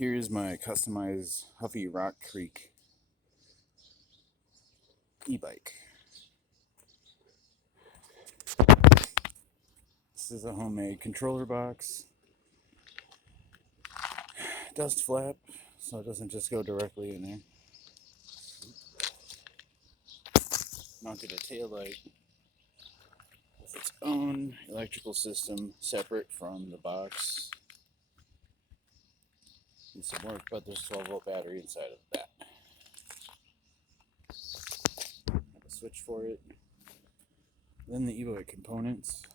Here's my customized Huffy Rock Creek e-bike. This is a homemade controller box, dust flap, so it doesn't just go directly in there. Mounted a taillight with its own electrical system separate from the box. Needs some work, but there's a 12-volt battery inside of that. Have a switch for it. Then the e-bike components.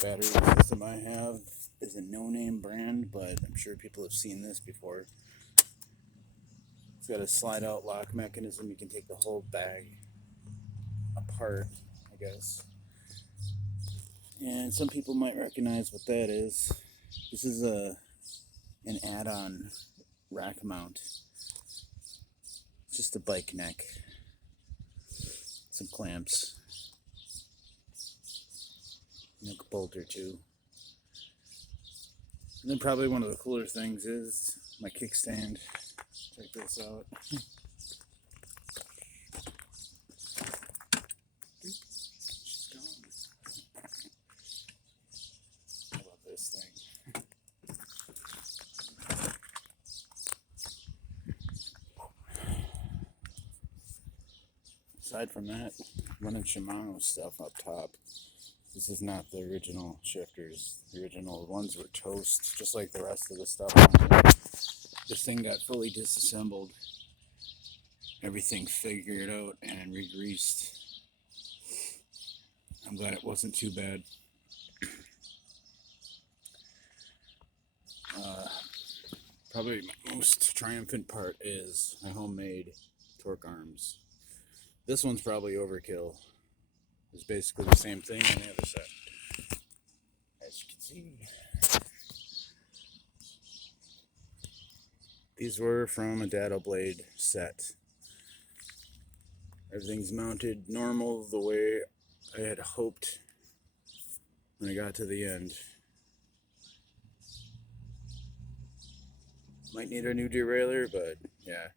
Battery system I have is a no-name brand, but I'm sure people have seen this before. It's got a slide-out lock mechanism. You can take the whole bag apart, I guess. And some people might recognize what that is. This is an add-on rack mount. It's just a bike neck, some clamps, and a bolt or two. And then probably one of the cooler things is my kickstand. Check this out. She's gone. How about this thing? Aside from that, running Shimano stuff up top. This is not the original shifters. The original ones were toast, just like the rest of the stuff on here. This thing got fully disassembled. Everything figured out and re-greased. I'm glad it wasn't too bad. Probably my most triumphant part is my homemade torque arms. This one's probably overkill. It's basically the same thing on the other side, as you can see. These were from a Dado Blade set. Everything's mounted normal the way I had hoped when I got to the end. Might need a new derailleur, but yeah,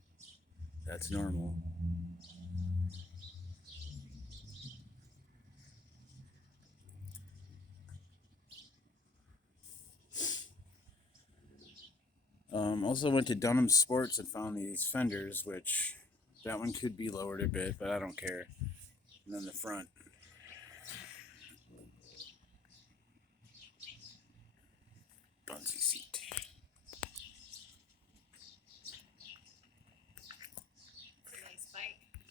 that's normal. Also went to Dunham Sports and found these fenders, which that one could be lowered a bit, but I don't care. And then the front. Bouncy seat.